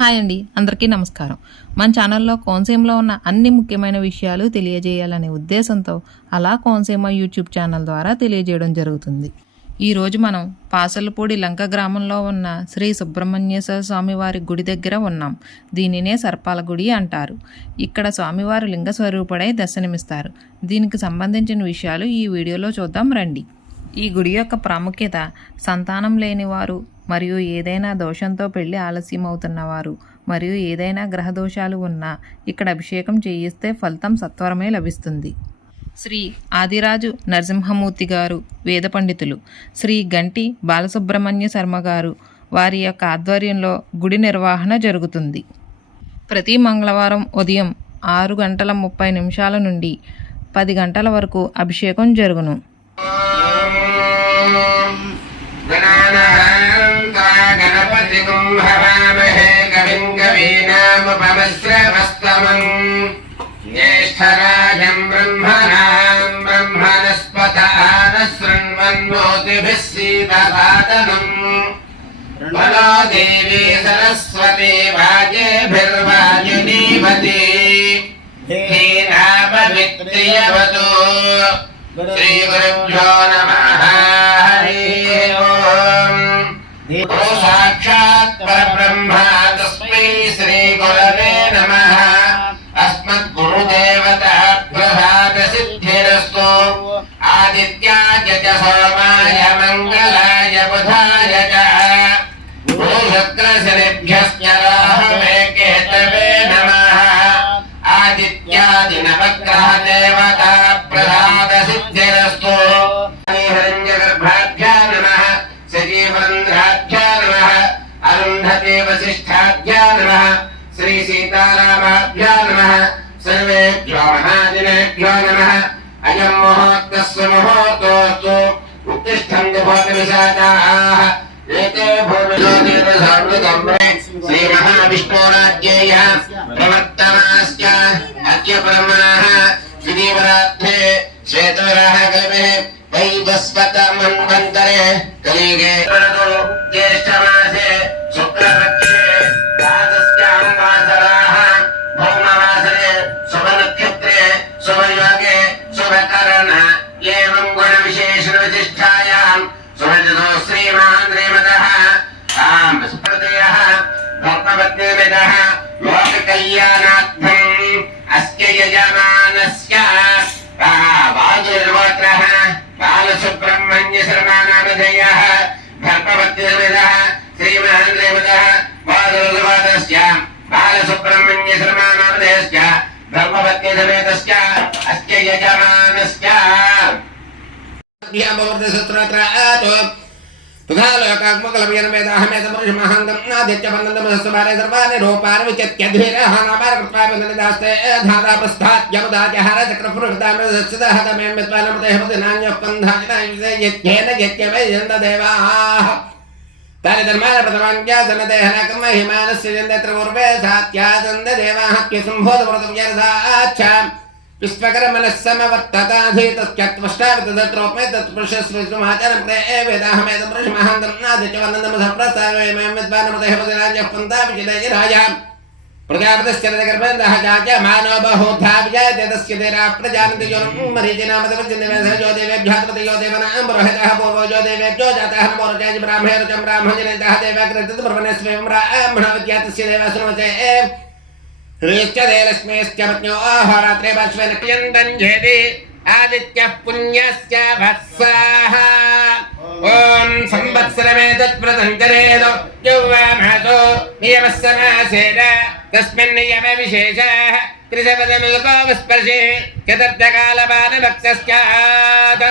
Hi అండి, అందరికీ నమస్కారం. మన ఛానల్లో కోనసీమలో ఉన్న అన్ని ముఖ్యమైన విషయాలు తెలియజేయాలనే ఉద్దేశంతో అలా కోనసీమ యూట్యూబ్ ఛానల్ ద్వారా తెలియజేయడం జరుగుతుంది. ఈరోజు మనం పాసలపూడి లంక గ్రామంలో ఉన్న శ్రీ సుబ్రహ్మణ్యేశ్వర స్వామివారి గుడి దగ్గర ఉన్నాం. దీనినే సర్పాల గుడి అంటారు. ఇక్కడ స్వామివారు లింగ స్వరూపుడై దర్శనమిస్తారు. దీనికి సంబంధించిన విషయాలు ఈ వీడియోలో చూద్దాం రండి. ఈ గుడి యొక్క ప్రాముఖ్యత సంతానం లేనివారు మరియు ఏదైనా దోషంతో పెళ్లి ఆలస్యం అవుతున్నవారు మరియు ఏదైనా గ్రహ దోషాలు ఉన్నా ఇక్కడ అభిషేకం చేయిస్తే ఫలితం సత్వరమే లభిస్తుంది. శ్రీ ఆదిరాజు నరసింహమూర్తి గారు వేద పండితులు, శ్రీ గంటి బాలసుబ్రహ్మణ్య శర్మ గారు వారి యొక్క ఆధ్వర్యంలో గుడి నిర్వహణ జరుగుతుంది. ప్రతి మంగళవారం ఉదయం 6:30 నుండి 10 గంటల వరకు అభిషేకం జరుగును. ज्येष्ठराजं ब्रह्मणां ब्रह्मणस्पतान शृण्वन्नोतिभिः सीदसादनम् बलो देवी सरस्वती वाजेभिर्वाजिनीवती धीरापवित्रियवतु श्रीगुरुभ्यो नमः। हरिः ओम्। साक्षात् परब्रह्मा तस्मै श्रीगुरवे नमः। अस्मद्गुरुदेवता प्रसादसिद्धिरस्तु। आदित्याय च सोमाय मंगलाय बुधाय च गुरुशुक्रशनिभ्यश्च राहवे केतवे नमः। आदित्यादिनवग्रहदेवता प्रसादसिद्धिरस्तु। हिरण्यगर्भाभ्या नमः। सजीवरन्ध्राभ्या नमः। अरुन्धते वसिष्ठाभ्या नमः। श्री सीतारामाभ्या नमः। सर्वेभ्यो महाजनेभ्यो नमः। अयं मुहूर्तस्य मुहूर्तोऽस्तु। उत्तिष्ठन्तु भूतविशाखाः एते भूमिलोकेतसामृतं श्री महाविष्णुराज्ञेयः प्रवर्तमानस्य अद्य ब्रह्मणः श्रीवराध्ये श्वेतवराह कविः वैवस्वतमन्वन्तरे कलियुगे ज्येष्ठमासे शुक्लपक्षे द्वादश्यां वासराः भौमवासरे शुभनक्षत्रे शुभयोगे शुभकरण एवं गुणविशेषणविशिष्टायां सुभजतो श्रीमान् श्रीमतः स्मृतयः धर्मपत्नीमिदः लोककल्याणार्थम् अस्य यजमानस्य वाजुर्गोत्रः बालसुब्रह्मण्य शर्मानामधेयः धर्मपत्नीमिदः श्रीमान् श्रीमतः वाजुर्गोत्रस्य बालसुब्रह्मण्य शर्मानामधेयस्य धर्मपत्नी समेतस्य अस्य यजमानस्य तथा लोकात्मकलभ्यनमेदाहमेतमृषमहन्दं नादित्यवन्दनमसस्वभारे सर्वाणि रूपाणि विचित्यधीरः नामारकृत्वा विनदास्ते धाता प्रस्थात्यमुदात्यहार चक्रपुरुषदामसस्यदहतमें विद्वानमतेहपतिनान्यः पन्धायितेन यत्यवैजन्तदेवाः तानि धर्मान् प्रथमान्यासनदेहनकं महिमानस्य जन्देत्र पूर्वे सात्यासन्ददेवाः क्यसम्भूतव्रतं यरसाच्छ विश्वकर्मणः समवर्तताधीतश्चत्वष्टावितदत्रोपमे तत्पुरुषस्वमाचरं वेदाहमेतं पुरुषमहन्दं नादित्यवन्दनमसप्रसावेमं विद्वानमतेहपतिनान्यः पन्धाविचिदयराय प्रजापतिश्चरदगर्भन्दः जात्य मानो बहुधा विजायते तस्य देरा प्रजानन्ति यो मरीचिनामतवचिन्देवेभ्यो देवेभ्यात्मतयो देवनां पुरोहितः पूर्वो यो देवेभ्यो जातः नमो रजाय ब्राह्मणेरुचं ब्राह्मणजनेतः देवाग्रन्थं ब्रह्मणस्वयं ब्राह्मणविद्यातस्य देवसुनोचे ह्रीश्चदे लक्ष्मीश्च पत्न्यो अहोरात्रे पार्श्वेन क्रियन्तं झेति आदित्यः पुण्यस्य वत्सः ॐ संवत्सरमेतत्व्रतं चरेद यौवामासो नियमस्य मासेन तस्मिन् नियमे विशेषः त्रिशपदमुको विस्पर्शे चतुर्थकालपानभक्तस्यात्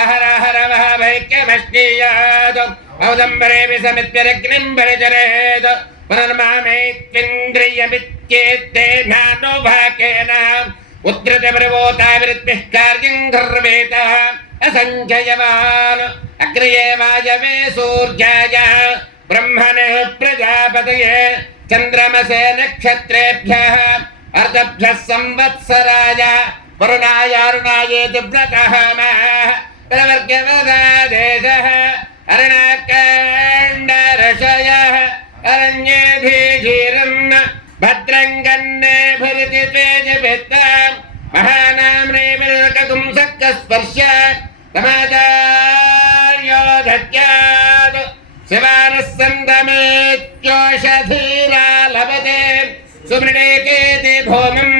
अहरहर महाभैक्यमष्टीयात् औदम्बरेऽपि समित्यरग्निं परिचरेत् पुनर्मामेत्विन्द्रियमित्येतेनानुभाकेन उद्धृतप्रबोधावृत्तिः कार्यं कर्मेत असञ्चयवान् अग्रये वायवे सूर्याय ब्रह्मणे प्रजापतये चन्द्रमसे नक्षत्रेभ्यः अर्धभ्यः संवत्सराय वरुणाय अरुणायेति व्रतः प्रवर्ग्यवदादेशः अरुणाकाण्डरशयः अरण्ये धीरम् భద్రం కన్నే భరతి తేజభిత్త మహానామ్నే విరకగుం సక్క స్పర్శ సమాచార్యో ధత్యాద్ శివానస్సందమేత్యోషధీరా లభతే సుమృడేకేతి భూమం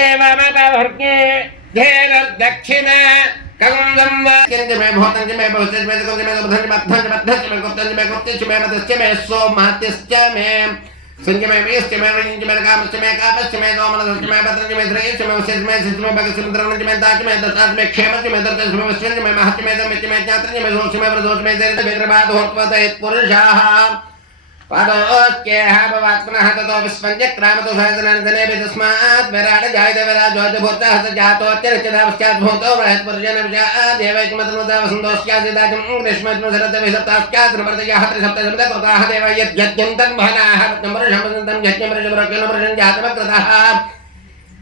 ఏవమపవర్గే ధేరదక్షిణ కగుందం మే భూతం మే భవిష్యత్ మే మే బుధం మధ్యం మధ్యం మే గుప్తం మే గుప్తిచ మే మధ్యశ్చ మే సోమహత్యశ్చ మే సంజమే మేశ్చ మే వింజ మే కామశ్చ మే కాపశ్చ మే దోమనశ్చ మే భద్రశ్చ మే శ్రేయశ్చ మే వశ్యశ్చ మే శిశ్చ మే భగసముద్రశ్చ మే దాచ మే దత్తాచ మే క్షేమశ్చ మే దర్శ మే వశ్యశ్చ మే మహత్య మే దమ్మిచ్చ మే జ్ఞాత్రశ్చ మే దోష మే ప్రదోష మే దరిద్ర విగ్రహాద్ హోత్వతయత్ పురుషాః పాదోస్కేహ భవాత్మనః తతో విస్పంచక్రామతో సహస్రనందనే తస్మాత్ విరాట్ జాయతే విరాజోతి భూతః స జాతోచ్చరిత్యదావశ్చాత్ భూతో బృహత్ పురుషేణ దేవైకమతముదా వసంతోస్యాదిదాజం గ్రీష్మత్మ శరద విసప్తాస్యాత్ నమర్దయః త్రిసప్త శబ్ద కృతాః దేవయద్యద్యంతం భనాః తంబరుషమదంతం యజ్ఞమరుషమరక్షణమరుషం జాతమకృతః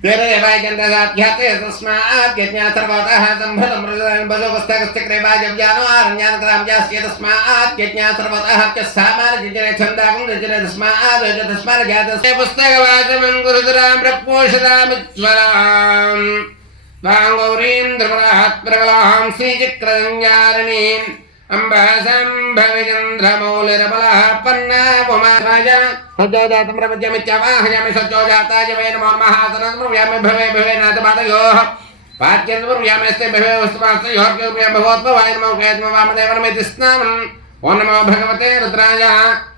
దేవదేవాయ చంద్రదాధ్యాతే తస్మాత్ యజ్ఞా సర్వతః సంభృతం బజోగస్తకస్తక్రేవాజవ్యానో ఆరణ్యానకరామ్యాస్య తస్మాత్ యజ్ఞా సర్వతః సామానజిజనే ఛందాగం రచన తస్మాత్ తస్మాత్ జాతస్య పుస్తకవాచమం గురుదరాం ప్రపోషదామిత్వరాం వాంగౌరీం ధ్రువరాహత్ప్రగలాం శ్రీచక్రజంజారణీం అంబసంభవిచంద్రమౌలిరబలః పన్నా పుమారాజ సజ్జోజాతం ప్రపద్యమిత్యవాహయామి సజ్జోజాతాయ వై నమో నమః సనస్మృవ్యామి భవే భవే నాథమాతయోః పాద్యంద్రవ్యామేస్తే భవే వస్తుపాస్తయోర్గ్యోర్వ్యాం భగవద్భవాయ నమో కేత్మ వామదేవనమితి స్నానం ఓం నమో భగవతే రుద్రాయ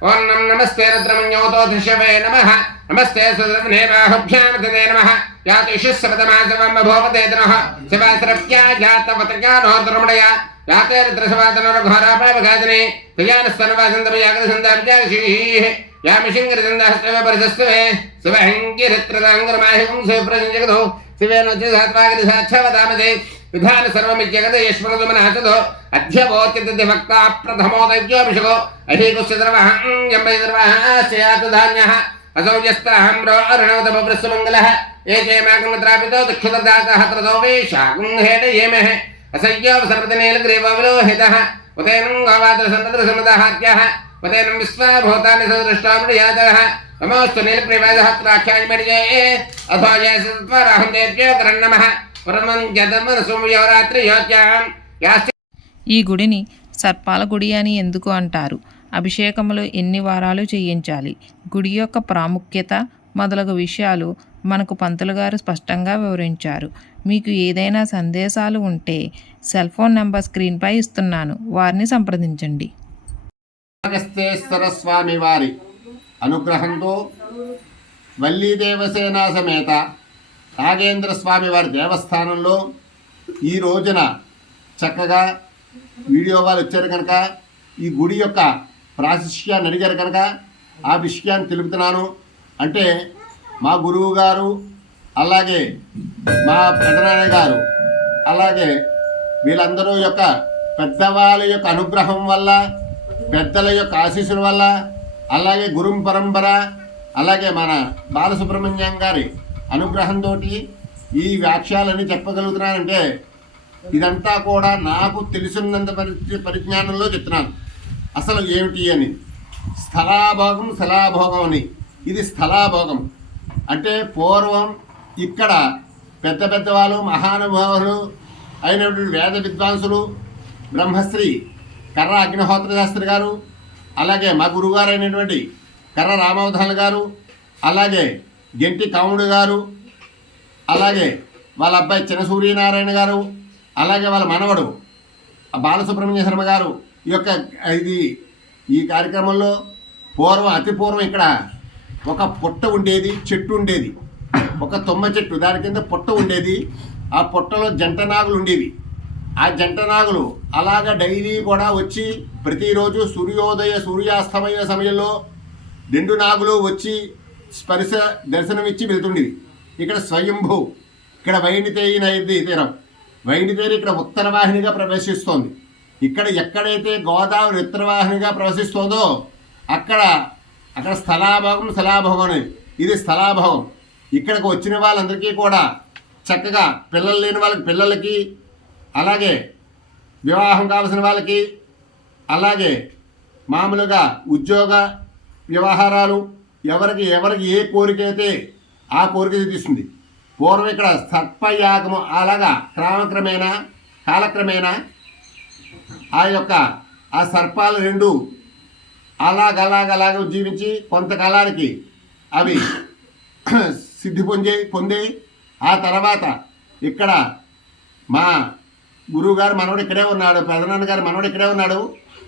ఓం నమస్తే రుద్రమన్యోతో ధృషవే నమః నమస్తే సుదర్శనే బాహుభ్యాం తే నమః యాతిషుస్సపదమాసవం భోవతే నమః శివాశ్రవ్యా జాతవతకానోర్ద్రమణయ యాతే రుద్రసవాతనోరఘోరాపాపఘాతనే ప్రజానస్తనవాసంతమయాగదసందాభిజాగశీః యామిషింగరసందాహస్తవ పరిశస్వే శివహింగిరిత్రదాంగరమాహిం శివప్రజంజగదో శివేనోజ్జసాత్వాగరిసాక్షవదామదే విధాన సర్వమిత్యగదే యశ్వరదుమనహతదో అధ్యవోత్యదిభక్తా ప్రథమో దైవ్యోభిషగో అహీకుశ్చదర్వహం జంబైదర్వః స్యాతు ధాన్యః అసౌజస్తహం రో అరుణవతమృస్సుమంగళః ఏకేమాకమత్రాపితో దుఃఖదదాతః త్రదో వేషాగుం హేటయేమః అసయ్యో సర్వతనేలగ్రీవవిలోహితః ఉదయనం గోవాదసంతదృసమదహాత్యః ఉదయనం విశ్వభూతాని సదృష్టామృయాతః నమోస్తు నీలప్రియవాదహత్రాఖ్యానిమర్యే అథో జయసత్వరహం దేవ్యో కరణమః పరమం జతమనసుమయోరాత్రి యోత్యాం యాస్తి. ఈ గుడిని సర్పాల గుడి అని ఎందుకు అంటారు? అభిషేకములు ఎన్ని వారాలు చేయించాలి? గుడి యొక్క ప్రాముఖ్యత మొదలగు విషయాలు మనకు పంతులు గారు స్పష్టంగా వివరించారు. మీకు ఏదైనా సందేశాలు ఉంటే సెల్ ఫోన్ నెంబర్ స్క్రీన్పై ఇస్తున్నాను, వారిని సంప్రదించండి. అగస్తేశ్వర స్వామి వారి అనుగ్రహంతో వల్లీ దేవసేన సమేత నాగేంద్ర స్వామి వారి దేవస్థానంలో ఈ రోజున చక్కగా వీడియో వాళ్ళు వచ్చారు కనుక ఈ గుడి యొక్క ప్రాశస్యాన్ని అడిగారు కనుక ఆ విషయాన్ని తెలుపుతున్నాను. అంటే మా గురువు గారు, అలాగే మా పెదనాన్న గారు, అలాగే వీళ్ళందరూ యొక్క పెద్దవాళ్ళ యొక్క అనుగ్రహం వల్ల, పెద్దల యొక్క ఆశీస్సుల వల్ల, అలాగే గురు పరంపర, అలాగే మన బాలసుబ్రహ్మణ్యం గారి అనుగ్రహంతో ఈ వ్యాఖ్యలన్నీ చెప్పగలుగుతున్నానంటే ఇదంతా కూడా నాకు తెలిసినంత పరిజ్ఞానంలో చెప్తున్నాను. అసలు ఏమిటి అని స్థలాభోగం స్థలాభోగం అని. ఇది స్థలాభోగం అంటే పూర్వం ఇక్కడ పెద్ద పెద్దవాళ్ళు మహానుభావులు అయినటువంటి వేద విద్వాంసులు బ్రహ్మశ్రీ కర్ర అగ్నిహోత్ర శాస్త్రి గారు, అలాగే మా గురువుగారు అయినటువంటి కర్ర రామావధాన్ గారు, అలాగే గెంటి కాముడు గారు, అలాగే వాళ్ళ అబ్బాయి చిన్న సూర్యనారాయణ గారు, అలాగే వాళ్ళ మనవడు బాలసుబ్రహ్మణ్య శర్మ గారు ఈ యొక్క ఈ కార్యక్రమంలో అతి పూర్వం ఇక్కడ ఒక పుట్ట ఉండేది, చెట్టు ఉండేది, ఒక తుమ్మ చెట్టు, దాని కింద పుట్ట ఉండేది. ఆ పుట్టలో జంట నాగులు ఉండేవి. ఆ జంట నాగులు అలాగ డైలీ కూడా వచ్చి ప్రతిరోజు సూర్యాస్తమయ సమయంలో 2 నాగులు వచ్చి స్పర్శ దర్శనమిచ్చి వెళ్తుండేవి. ఇక్కడ స్వయంభూ, ఇక్కడ వైణితేయి నైది తీరం, వైణితేరి ఇక్కడ ఉత్తర వాహినిగా ప్రవేశిస్తోంది. ఇక్కడ ఎక్కడైతే గోదావరి ఉత్తర వాహినిగా ప్రవేశిస్తోందో అక్కడ స్థలాభోగం అనేది. ఇది స్థలాభోగం. ఇక్కడికి వచ్చిన వాళ్ళందరికీ కూడా చక్కగా పిల్లలు లేని వాళ్ళకి పిల్లలకి, అలాగే వివాహం కావాల్సిన వాళ్ళకి, అలాగే మామూలుగా ఉద్యోగ వ్యవహారాలు ఎవరికి ఏ కోరిక అయితే ఆ కోరిక తీస్తుంది. పూర్వం ఇక్కడ సర్పయాగము అలాగా కాలక్రమేణా ఆ సర్పాలు రెండు అలాగ జీవించి కొంతకాలానికి అవి సిద్ధి పొంది ఆ తర్వాత ఇక్కడ మా గురువుగారు మనవడు ఇక్కడే ఉన్నాడు, పెదనాన్నగారు మనవడు ఇక్కడే ఉన్నాడు.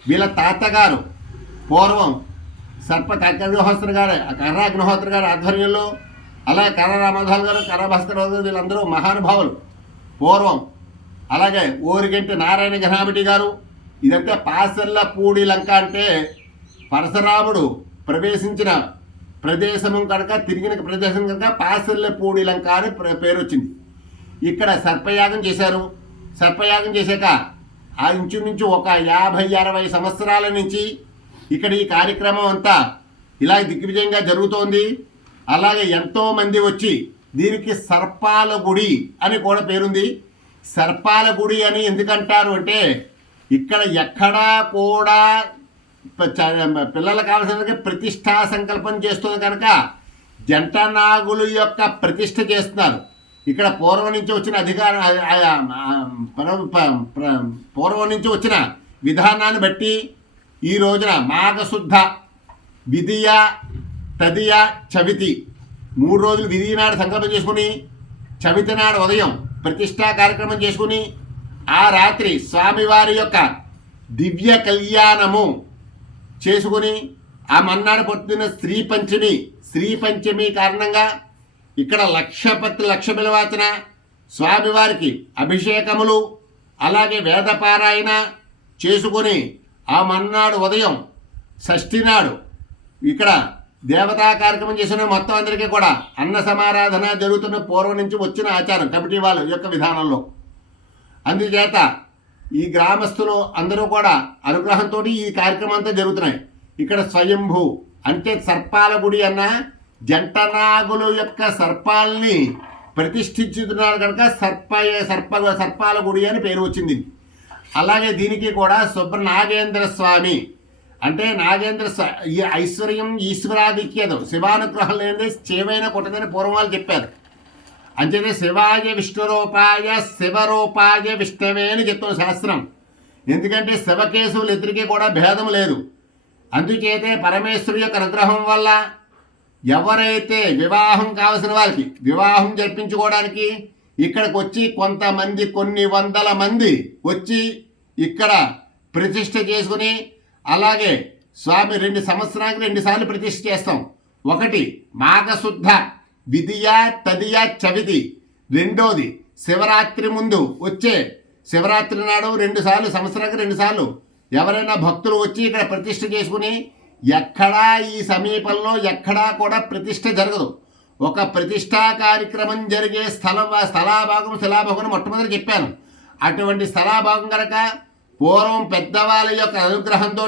వీళ్ళ తాతగారు పూర్వం కర్రాగ్నిహోత్ర గారి ఆధ్వర్యంలో, అలాగే కర్ర రామోదాల్ గారు, కర్ర భాస్కర్ గారు, వీళ్ళందరూ మహానుభావులు పూర్వం. అలాగే ఓరిగంటి నారాయణ ఘనామిటి గారు. ఇదంతా పాసర్లపూడి లంక అంటే పరశురాముడు ప్రవేశించిన ప్రదేశము కనుక, తిరిగిన ప్రదేశం కనుక పాసర్లపూడి లంక అని పేరు వచ్చింది. ఇక్కడ సర్పయాగం చేశారు. సర్పయాగం చేశాక ఆ ఇంచుమించు ఒక 50-60 సంవత్సరాల నుంచి ఇక్కడ ఈ కార్యక్రమం అంతా ఇలా దిగ్విజయంగా జరుగుతోంది. అలాగే ఎంతోమంది వచ్చి దీనికి సర్పాల గుడి అని కూడా పేరుంది. సర్పాల గుడి అని ఎందుకంటారు అంటే ఇక్కడ ఎక్కడా కూడా పిల్లలకు కావాల్సిన ప్రతిష్టా సంకల్పం చేస్తుంది కనుక జంట నాగుల యొక్క ప్రతిష్ఠ చేస్తున్నారు. ఇక్కడ పూర్వం నుంచి వచ్చిన విధానాన్ని బట్టి ఈ రోజున మాఘశుద్ధ విధియ తదియ చవితి 3 రోజులు విధి నాడు సంకల్పం చేసుకుని చవితి నాడు ఉదయం ప్రతిష్టా కార్యక్రమం చేసుకుని ఆ రాత్రి స్వామివారి యొక్క దివ్య కళ్యాణము చేసుకుని ఆ మన్నాడు పొద్దున్న శ్రీ పంచమి కారణంగా ఇక్కడ లక్ష బిలవాచన స్వామివారికి అభిషేకములు అలాగే వేదపారాయణ చేసుకుని ఆ మన్నాడు ఉదయం షష్ఠి నాడు ఇక్కడ దేవతా కార్యక్రమం చేసిన మొత్తం అందరికీ కూడా అన్న సమారాధన జరుగుతున్న పూర్వం నుంచి వచ్చిన ఆచారం కమిటీ వాళ్ళ యొక్క విధానంలో. అందుచేత ఈ గ్రామస్తులు అందరూ కూడా అనుగ్రహంతో ఈ కార్యక్రమం అంతా జరుగుతున్నాయి. ఇక్కడ స్వయంభూ అంటే సర్పాల గుడి అన్న జంటనాగుల యొక్క సర్పాలని ప్రతిష్ఠించుతున్నారు కనుక సర్పాల గుడి అని పేరు వచ్చింది. అలాగే దీనికి కూడా నాగేంద్ర స్వామి అంటే ఈ ఐశ్వర్యం ఈశ్వరాధిక్యతం శివానుగ్రహం లేనిదే చేవైన కొట్టదని పూర్వం వాళ్ళు చెప్పారు. అంచేతే శివాయ విష్ణురూపాయ శివరూపాయ విష్ణవే అని చెప్తున్న శాస్త్రం. ఎందుకంటే శివకేశవులు ఇద్దరికీ కూడా భేదం లేదు. అందుచేతే పరమేశ్వరు యొక్క అనుగ్రహం వల్ల ఎవరైతే వివాహం కావలసిన వారికి వివాహం జరిపించుకోవడానికి ఇక్కడికి వచ్చి కొంతమంది కొన్ని వందల మంది వచ్చి ఇక్కడ ప్రతిష్ఠ చేసుకుని అలాగే స్వామి 2 సంవత్సరానికి 2 సార్లు ప్రతిష్ఠ చేస్తాం. ఒకటి మాఘశుద్ధ విధియ తదియ చవితి, రెండోది శివరాత్రి ముందు వచ్చే శివరాత్రి నాడు 2 సార్లు సంవత్సరానికి 2 సార్లు ఎవరైనా భక్తులు వచ్చి ఇక్కడ ప్రతిష్ఠ చేసుకుని ఎక్కడా ఈ సమీపంలో ఎక్కడా కూడా ప్రతిష్ఠ జరగదు. ఒక ప్రతిష్టా కార్యక్రమం జరిగే శిలాభాగం మొట్టమొదటి చెప్పాను. అటువంటి స్థలాభాగం కనుక పూర్వం పెద్దవాళ్ళ యొక్క అనుగ్రహంతో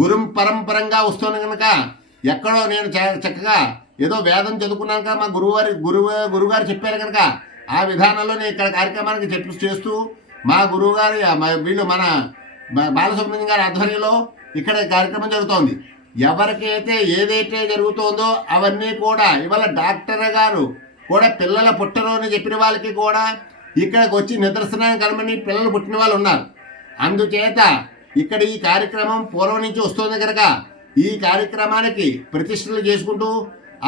గురుం పరంపరంగా వస్తుంది కనుక ఎక్కడో నేను చక్కగా ఏదో వేదం చదువుకున్నాక మా గురువుగారు చెప్పారు కనుక ఆ విధానంలో నేను ఇక్కడ కార్యక్రమానికి చేస్తూ మా గురువుగారు వీళ్ళు మన బాలసుబ్రహ్మణ్యం గారి ఆధ్వర్యంలో ఇక్కడ కార్యక్రమం జరుగుతోంది. ఎవరికైతే ఏదైతే జరుగుతోందో అవన్నీ కూడా ఇవాళ డాక్టర్ గారు కూడా పిల్లల పుట్టరు అని చెప్పిన వాళ్ళకి కూడా ఇక్కడికి వచ్చి నిదర్శనాన్ని కలమని పిల్లలు పుట్టిన వాళ్ళు ఉన్నారు. అందుచేత ఇక్కడ ఈ కార్యక్రమం పూర్వం నుంచి వస్తుంది కనుక ఈ కార్యక్రమానికి ప్రతిష్టలు చేసుకుంటూ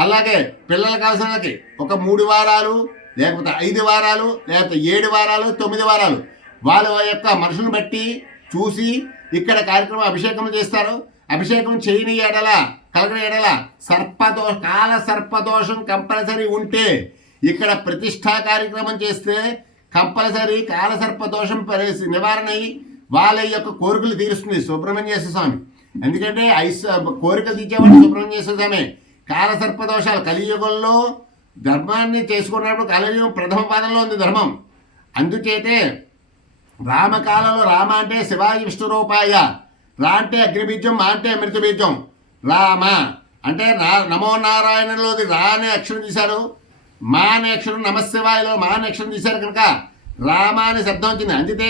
అలాగే పిల్లలు కావాల్సిన ఒక 3 వారాలు లేకపోతే 5 వారాలు లేకపోతే 7 వారాలు 9 వారాలు వాళ్ళ యొక్క మనుషులను బట్టి చూసి ఇక్కడ కార్యక్రమం అభిషేకం చేస్తారు. అభిషేకం చేయని కలగని ఎడల కాల సర్పదోషం కంపల్సరీ ఉంటే ఇక్కడ ప్రతిష్టా కార్యక్రమం చేస్తే కంపల్సరీ కాల సర్పదోషం నివారణ అయ్యి వాళ్ళ యొక్క కోరికలు తీరుస్తుంది సుబ్రహ్మణ్యేశ్వర స్వామి. ఎందుకంటే కోరికలు తీర్చేవాడు సుబ్రహ్మణ్యేశ్వర స్వామి. కాల సర్పదోషాలు కలియుగంలో ధర్మాన్ని చేసుకున్నప్పుడు కలియుగం ప్రథమ పాదంలో ఉంది ధర్మం. అందుచేతే రామకాలంలో రామ అంటే శివాయ విష్ణురూపాయ, రా అంటే అగ్నిబీజం, మా అంటే అమృతబీజం. రామ అంటే నమో నారాయణలోది రా అనే అక్షరం తీశారు, మా అనే అక్షరం నమశివాయలో మా అనే అక్షరం తీశారు కనుక రామ అనే శబ్దం వచ్చింది. అందుకే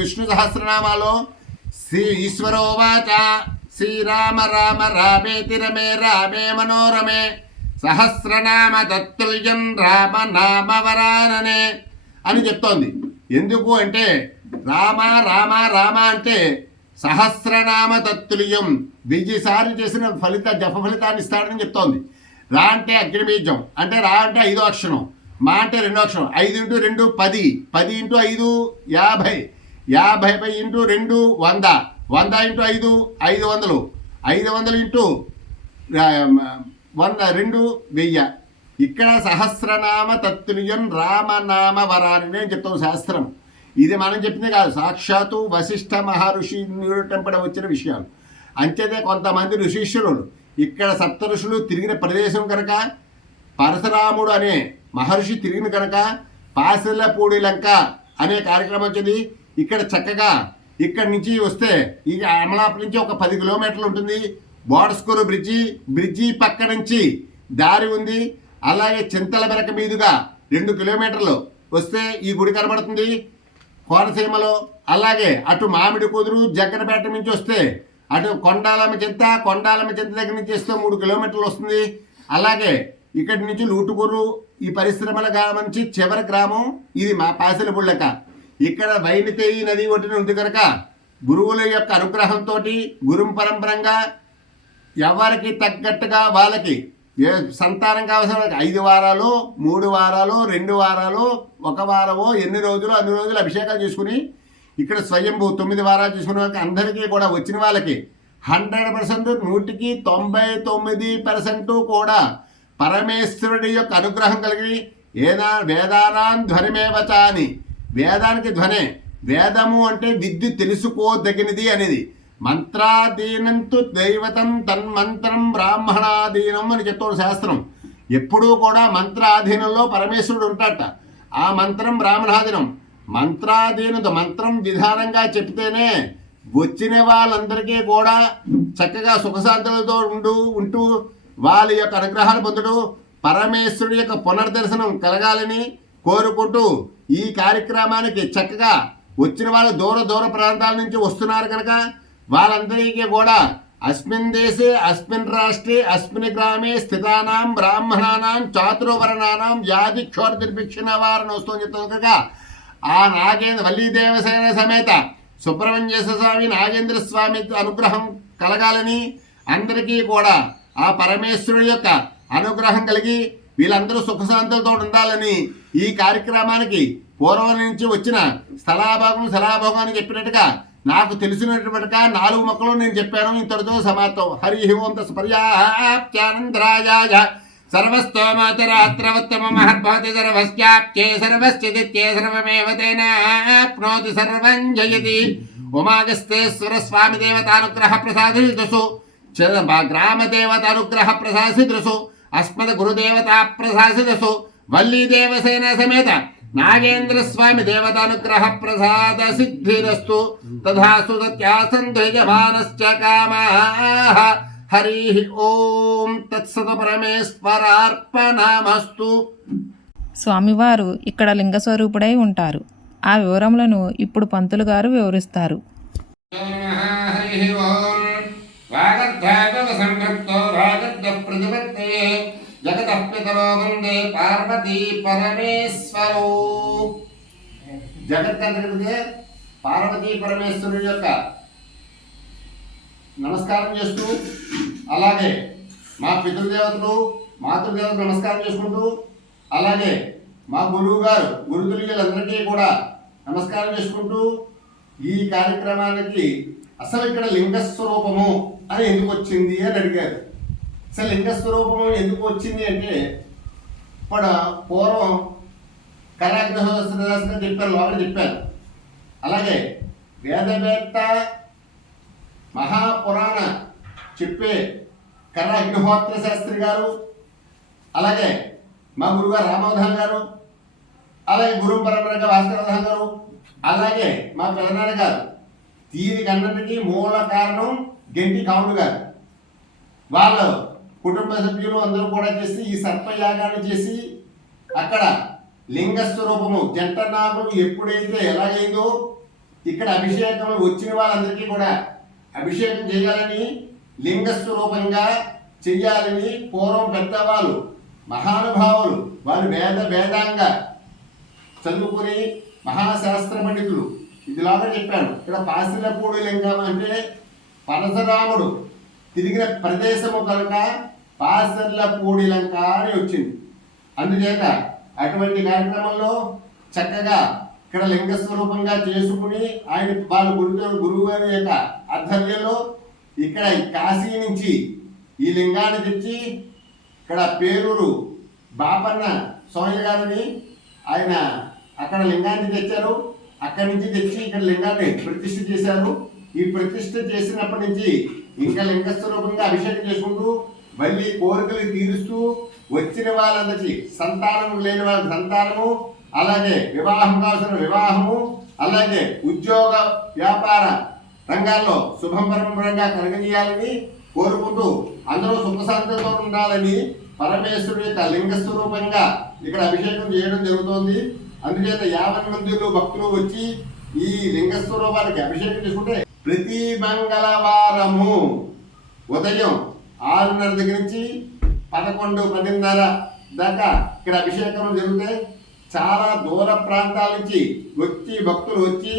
విష్ణు సహస్రనామాలో శ్రీ ఈశ్వరోవాచ శ్రీరామ రామ రామేతి రమే రామే మనోరమే సహస్రనామ తత్తుల్యం రామ నామవరాననే అని చెప్తోంది. ఎందుకు అంటే రామ రామ రామ అంటే సహస్రనామ తత్తుల్యం 1000 సార్లు చేసిన జప ఫలితాన్ని ఇస్తాడని చెప్తోంది. రా అంటే అగ్నిబీజం అంటే రా అంటే 5వ అక్షరం, మా అంటే 2వ అక్షరం. 5 × 2 10, 10 × 5 50, 50 × 2 100, 100 × 5 500, 500 × 2 1000. ఇక్కడ సహస్రనామ తత్తుల్యం రామనామ వరాన్ని అని చెప్తాం శాస్త్రం. ఇది మనం చెప్పింది కాదు, సాక్షాత్తు వశిష్ఠ మహర్షి టెంపడ వచ్చిన విషయాలు. అంచేతే కొంతమంది ఋషీశ్వరులు ఇక్కడ సప్త ఋషులు తిరిగిన ప్రదేశం కనుక, పరశురాముడు అనే మహర్షి తిరిగిన కనుక పాసిల్లపూడి లంక అనే కార్యక్రమం వచ్చింది. ఇక్కడ చక్కగా ఇక్కడి నుంచి వస్తే ఈ అమలాపురం నుంచి ఒక 10 కిలోమీటర్లు ఉంటుంది. బోర్డస్కూరు బ్రిడ్జి పక్క నుంచి దారి ఉంది. అలాగే చింతల బెరక మీదుగా 2 కిలోమీటర్లు వస్తే ఈ గుడి కనబడుతుంది కోనసీమలో. అలాగే అటు మామిడి కుదురు జగ్గనపేట నుంచి వస్తే అటు కొండాలమ్మ చింత దగ్గర నుంచి వస్తే 3 కిలోమీటర్లు వస్తుంది. అలాగే ఇక్కడి నుంచి లూటుకూరు ఈ పరిశ్రమల గ్రామం నుంచి చివరి గ్రామం ఇది మా పాసిలపుళ్ళక. ఇక్కడ వైనతేయి నది ఒడ్డున ఉంది కనుక గురువుల యొక్క అనుగ్రహంతో గురు పరంపరంగా ఎవరికి తగ్గట్టుగా వాళ్ళకి సంతానం కావాల్సిన 5 వారాలు 3 వారాలు 2 వారాలు 1 వారమో ఎన్ని రోజులు అన్ని రోజులు అభిషేకాలు చేసుకుని ఇక్కడ స్వయంభూ 9 వారాలు చేసుకునే వాళ్ళకి అందరికీ కూడా వచ్చిన వాళ్ళకి 100% 99% కూడా పరమేశ్వరుడి యొక్క అనుగ్రహం కలిగి వేదానాం ధ్వనిమేవచ అని, వేదానికి ధ్వనే, వేదము అంటే విద్య తెలుసుకోదగినది అనేది. మంత్రాధీనంతు దైవతం తన్మంత్రం బ్రాహ్మణాధీనం అని చెప్తాడు శాస్త్రం. ఎప్పుడూ కూడా మంత్రాధీనంలో పరమేశ్వరుడు ఉంటాడట. ఆ మంత్రం బ్రాహ్మణాధీనం. మంత్రం విధానంగా చెప్తేనే వచ్చిన వాళ్ళందరికీ కూడా చక్కగా సుఖశాంతులతో ఉంటూ వాళ్ళ యొక్క అనుగ్రహాలు పొందుతూ పరమేశ్వరుడి యొక్క పునర్దర్శనం కలగాలని కోరుకుంటూ ఈ కార్యక్రమానికి చక్కగా వచ్చిన వాళ్ళు దూర ప్రాంతాల నుంచి వస్తున్నారు కనుక వాళ్ళందరికీ కూడా అస్మిన్ దేశే అస్మిన్ రాష్ట్రే అస్మిన్ గ్రామే స్థితానాం బ్రాహ్మణానాం చాతుర్వర్ణానాం వ్యాధి క్షోరతిర్భిక్షణ వారని వస్తూ చెప్తాం కనుక ఆ వల్లీ దేవసేన సమేత సుబ్రహ్మణ్యేశ్వర స్వామి నాగేంద్ర స్వామి అనుగ్రహం కలగాలని అందరికీ కూడా ఆ పరమేశ్వరుడి యొక్క అనుగ్రహం కలిగి వీళ్ళందరూ సుఖశాంతులతో ఉండాలని ఈ కార్యక్రమానికి పూర్వం నుంచి వచ్చిన స్థలాభోగం అని చెప్పినట్టుగా నాకు తెలిసినట్టుగా 4 మొక్కలు నేను చెప్పాను. ఇంతటితో సమాప్తం. హరి ఓం తస్పర్యాప్త్యానందరాజాయ సర్వస్తోమాతరాత్రవత్తమ మహద్భవతి సర్వస్యాప్త్యే సర్వస్యదిత్యే సర్వమేవ తేనాప్నోతి సర్వం జయతి. ఉమాగస్తేశ్వర స్వామి దేవతానుగ్రహ ప్రసాదితసు గ్రామ దేవతానుగ్రహ ప్రసాదితసు అస్మద్ గురుదేవతా ప్రసాదితసు వల్లీ దేవసేన సమేత నాగేంద్ర స్వామి దేవతానుగ్రహ ప్రసాద సిద్ధిరస్తు. తథాస్తు సత్యాసంతు యజమానశ్చ కామాః. హరి ఓం తత్సత పరమేశ్వరార్పణమస్తు. స్వామివారు ఇక్కడ లింగ స్వరూపుడై ఉంటారు. ఆ వివరములను ఇప్పుడు పంతులు గారు వివరిస్తారు. జగతః పితరో వందే పార్వతీ పరమేశ్వరో. జగత్కంతటికే పార్వతీ పరమేశ్వరుడి యొక్క నమస్కారం చేస్తూ, అలాగే మా పితృదేవతలు మాతృదేవతలు నమస్కారం చేసుకుంటూ, అలాగే మా గురువు గారు గురుతుల్యులందరికీ కూడా నమస్కారం చేసుకుంటూ ఈ కార్యక్రమానికి అసలు ఇక్కడ లింగస్వరూపము అని ఎందుకు వచ్చింది అని అడిగారు. అసలు లింగస్వరూపము ఎందుకు వచ్చింది అంటే ఇప్పుడు పూర్వం కళాగ్రహశాస్త్రం చెప్పారు, లోపల చెప్పారు. అలాగే వేదవేత్త మహాపురాణ చెప్పే కర్ర అగ్నిహోత్ర శాస్త్రి గారు, అలాగే మా గురుగారు రామోదన్ గారు, అలాగే గురు పరంపరగా భాస్కరవధాన్ గారు, అలాగే మా పెదనాన్న గారు, దీనికన్నిటికీ మూల కారణం గెంటి కాముడు గారు. వాళ్ళు కుటుంబ సభ్యులు అందరూ కూడా చేసి ఈ సర్పయాగాన్ని చేసి అక్కడ లింగస్వరూపము జంట నాగులు ఎప్పుడైతే ఎలాగైందో ఇక్కడ అభిషేకం వచ్చిన వాళ్ళందరికీ కూడా అభిషేకం చేయాలని, లింగ స్వరూపంగా చెయ్యాలని పూర్వం పెద్దవాళ్ళు మహానుభావులు వాళ్ళు వేదాంగ చదువుకుని మహాశాస్త్ర పండితులు ఇదిలాగా చెప్పాను. ఇక్కడ పాసిలపూడి లింగం అంటే పరశురాముడు తిరిగిన ప్రదేశము కనుక పాసర్లపూడి లంక అని వచ్చింది. అందుచేత అటువంటి కార్యక్రమంలో చక్కగా ఇక్కడ లింగ స్వరూపంగా చేసుకుని ఆయన వాళ్ళ గురువు గారి యొక్క ఆధ్వర్యంలో ఇక్కడ కాశీ నుంచి ఈ లింగాన్ని తెచ్చి ఇక్కడ పేరూరు బాపన్న స్వామి గారిని ఆయన అక్కడ లింగాన్ని తెచ్చారు. అక్కడి నుంచి తెచ్చి ఇక్కడ లింగాన్ని ప్రతిష్ఠ చేశారు. ఈ ప్రతిష్ఠ చేసినప్పటి నుంచి ఇంకా లింగ స్వరూపంగా అభిషేకం చేసుకుంటూ మళ్ళీ కోరికలు తీరుస్తూ వచ్చిన వాళ్ళందరికీ సంతానం లేని వాళ్ళ సంతానము, అలాగే వివాహం కావాల్సిన వివాహము, అలాగే ఉద్యోగ వ్యాపార రంగాల్లో శుభపరంపరంగా కలగజేయాలని కోరుకుంటూ అందరూ సుఖశాంతితో ఉండాలని పరమేశ్వరుడు యొక్క లింగ స్వరూపంగా ఇక్కడ అభిషేకం చేయడం జరుగుతోంది. అందుచేత 50 మంది భక్తులు వచ్చి ఈ లింగ స్వరూపానికి అభిషేకం చేసుకుంటే ప్రతి మంగళవారము ఉదయం 6:30 దగ్గర నుంచి 11-10:30 దాకా ఇక్కడ అభిషేకం జరుగుతాయి. చాలా దూర ప్రాంతాల నుంచి భక్తులు వచ్చి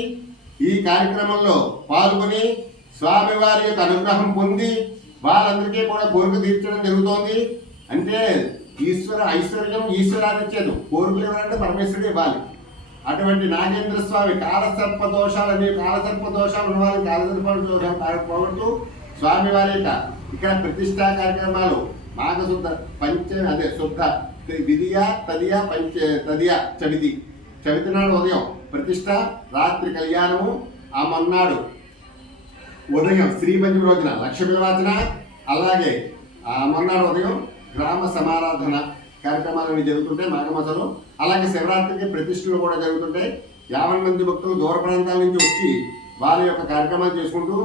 ఈ కార్యక్రమంలో పాల్గొని స్వామివారి యొక్క అనుగ్రహం పొంది వాళ్ళందరికీ కూడా కోరిక తీర్చడం జరుగుతోంది. అంటే ఐశ్వర్యం ఈశ్వరాన్ని ఇచ్చేది, కోరికలు ఎవరంటే పరమేశ్వరుడు ఇవ్వాలి. అటువంటి నాగేంద్ర స్వామి కాలసర్ప దోషాలు ఉన్న వాళ్ళకి కాలసర్ప దోషాలు పోగొట్టు స్వామివారి యొక్క ఇక్కడ ప్రతిష్టా కార్యక్రమాలు మాఘశుద్ధ శుద్ధ విధియ తదియ తదియ చవితి నాడు ఉదయం ప్రతిష్ట, రాత్రి కళ్యాణము, ఆ మొన్నాడు ఉదయం శ్రీపంచమి రోజున లక్ష్మీ వాచన, అలాగే ఆ మొన్నాడు ఉదయం గ్రామ సమారాధన కార్యక్రమాలు జరుగుతుంటాయి మాఘమాసంలో. అలాగే శివరాత్రికి ప్రతిష్టలు కూడా జరుగుతుంటాయి. 50 మంది భక్తులు దూర ప్రాంతాల నుంచి వచ్చి వాళ్ళ యొక్క కార్యక్రమాలు చేసుకుంటూ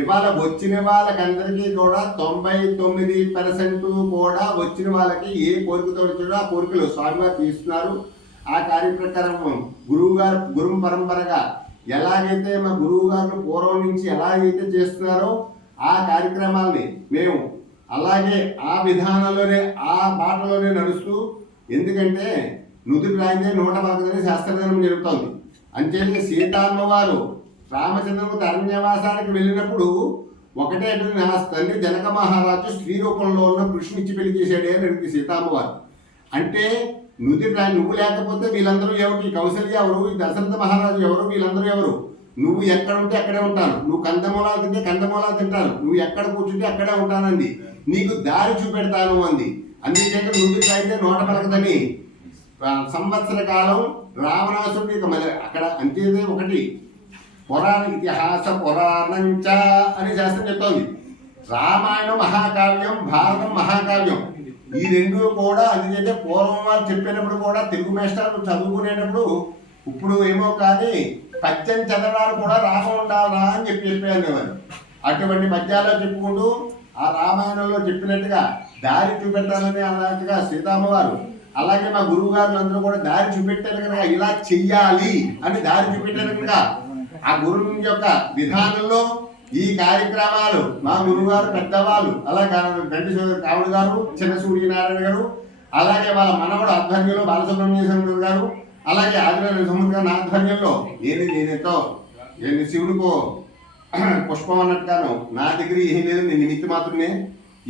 ఇవాళ వచ్చిన వాళ్ళకందరికీ కూడా 99% కూడా వచ్చిన వాళ్ళకి ఏ కోరికతో వచ్చాడో ఆ కోరికలు స్వామివారు తీస్తున్నారు. ఆ కార్యక్రమం గురువు పరంపరగా ఎలాగైతే మా గురువు గారు పూర్వం నుంచి ఎలాగైతే చేస్తున్నారో ఆ కార్యక్రమాల్ని మేము అలాగే ఆ విధానంలోనే ఆ బాటలోనే నడుస్తూ, ఎందుకంటే నుదుటి రాయితే 111 శాస్త్రధనం జరుగుతోంది. అంచేది సీతమ్మవారు రామచంద్రమూర్తి అరణ్యవాసానికి వెళ్ళినప్పుడు ఒకటే నా తండ్రి జనక మహారాజు స్త్రీ రూపంలో ఉన్న కృష్ణుని ఇచ్చి పెళ్లి చేశాడే అని అడిగింది సీతమ్మవారు. అంటే నుదుటి రాయి నువ్వు లేకపోతే వీళ్ళందరూ ఎవరు, కౌసల్య ఎవరు, దశరథ మహారాజు ఎవరు, వీళ్ళందరూ ఎవరు, నువ్వు ఎక్కడ ఉంటే అక్కడే ఉంటాను, నువ్వు కందమూలాలు తింటే కందమూలాలు తింటాను, నువ్వు ఎక్కడ కూర్చుంటే అక్కడే ఉంటానంది, నీకు దారి చూపెడతాను అంది. అందుచేత నుదుటి రాయితే 111 సంవత్సర కాలం రావణాసురుడు అక్కడ అంతేదే ఒకటి పురాణ ఇతిహాస పురాణంచ అని శాస్త్రం చెప్తోంది. రామాయణం మహాకావ్యం, భారతం మహాకావ్యం, ఈ రెండు కూడా అందుకంటే పూర్వం వాళ్ళు చెప్పినప్పుడు కూడా తెలుగు మేస్టార్లు చదువుకునేటప్పుడు ఇప్పుడు ఏమో కానీ పద్యం చదవడాలు కూడా రామ ఉండాలా అని చెప్పేవారు. అటువంటి పద్యాల్లో చెప్పుకుంటూ ఆ రామాయణంలో చెప్పినట్టుగా దారి చూపెట్టాలని అన్నట్టుగా సీతమ్మవారు, అలాగే మా గురువు గారులు అందరూ కూడా దారి చూపెట్టారు కనుక ఇలా చెయ్యాలి అని దారి చూపెట్టారు కనుక ఆ గురువు యొక్క విధానంలో ఈ కార్యక్రమాలు మా గురువు గారు పెద్దవాళ్ళు, అలాగే గంటి కావుడు గారు, చిన్న సూర్యనారాయణ గారు, అలాగే వాళ్ళ మనవడు ఆధ్వర్యంలో బాలసుబ్రహ్మణ్య గారు, అలాగే ఆదివారం సముద్ర గారి ఆధ్వర్యంలో నేను శివుడికో పుష్పం అన్నట్టుగాను నా దగ్గర ఏం లేదు, నేను నిమిత్త మాత్రమే.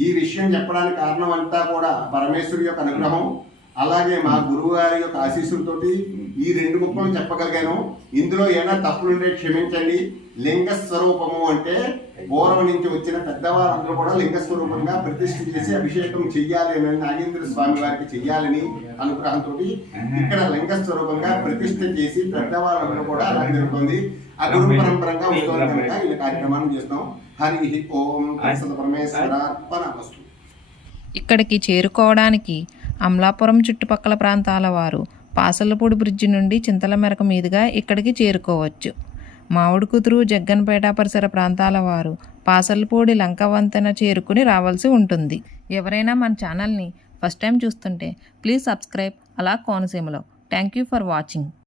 ఈ విషయం చెప్పడానికి కారణం అంతా కూడా పరమేశ్వరుడి యొక్క అనుగ్రహం, అలాగే మా గురువు గారి యొక్క ఆశీస్సులతోటి ఈ 2 ముక్కలు చెప్పగలిగాను. ఇందులో ఏమైనా తప్పులుంటే క్షమించండి. లింగ స్వరూపము అంటే పూర్వం నుంచి వచ్చిన పెద్దవారందరూ కూడా లింగ స్వరూపంగా ప్రతిష్ఠ చేసి అభిషేకం చెయ్యాలి అని నాగేంద్ర స్వామి వారికి చెయ్యాలని అనుగ్రహంతో ఇక్కడ లింగ స్వరూపంగా ప్రతిష్ఠ చేసి పెద్దవారందరూ కూడా అలా జరుగుతుంది. ఆ గురు పరంపరంగా వస్తుంది కనుక ఈ కార్యక్రమాన్ని చేస్తాం. హరి ఓం పరమేశ్వరార్పణమస్తు. ఇక్కడికి చేరుకోవడానికి అమలాపురం చుట్టుపక్కల ప్రాంతాల వారు పాసలపూడి బ్రిడ్జి నుండి చింతలమెరక మీదుగా ఇక్కడికి చేరుకోవచ్చు. మామిడి కుదురు, జగ్గన్పేట పరిసర ప్రాంతాల వారు పాసలపూడి లంక వంతెన చేరుకుని రావాల్సి ఉంటుంది. ఎవరైనా మన ఛానల్ని ఫస్ట్ టైం చూస్తుంటే ప్లీజ్ సబ్స్క్రైబ్ అలా కోనసీమలో. Thank you for watching.